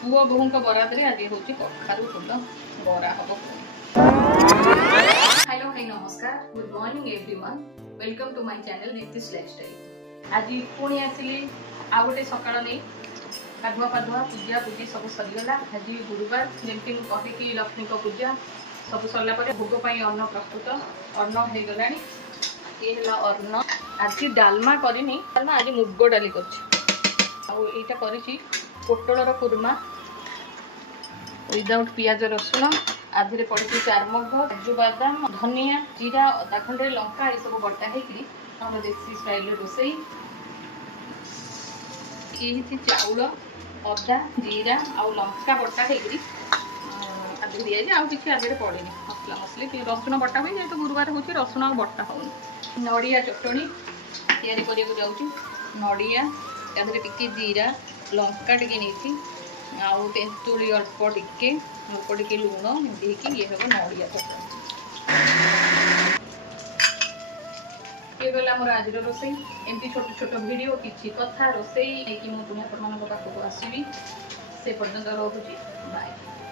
पुओ बोहूं बरादरी आज हूँ कखारू फुल बरा हम। हेलो हाय नमस्कार good morning everyone welcome to my channel Nitish lifestyle. आज पुणी आसिली आ गोटे सकाळ नहीं गाधुआ पाधुआ पूजा पूजी सब सरीगला। आज गुरुवार जमी कहे कि लक्ष्मी पूजा सब सरला भोग अन्न प्रस्तुत अन्न हो गला। ये अन्न आज डालमा करनी डालमा आज मुग डाली कर पोटलर कुर्मा विदाउट पियाज रसुण आधे पड़ी चारमग काजू बादाम धनिया जीरा अदा खंडे लंका ये सब बटा हो देसी स्टाइल रोसई। ये चाउल अदा जीरा आउ लंका बटा हो आधे दिए आउ कि आधे पड़े मसला मसली रसुण बटा हुई जेहतु गुरुवार हो रसुण आ बटा हो। नड़िया चटणी तैयारी करने जाऊँ नड़िया टे जीरा लंका टे नहीं आउ तेंतुली अल्प टे अल्प टे लुण एमती ये हम नड़िया चटणी। ये गला मोर आज रोसई एमती छोट छोट वीडियो किसी कथा रोसई नहीं कि मुझे पाखक आसवि से पर्यंत रोची बाय।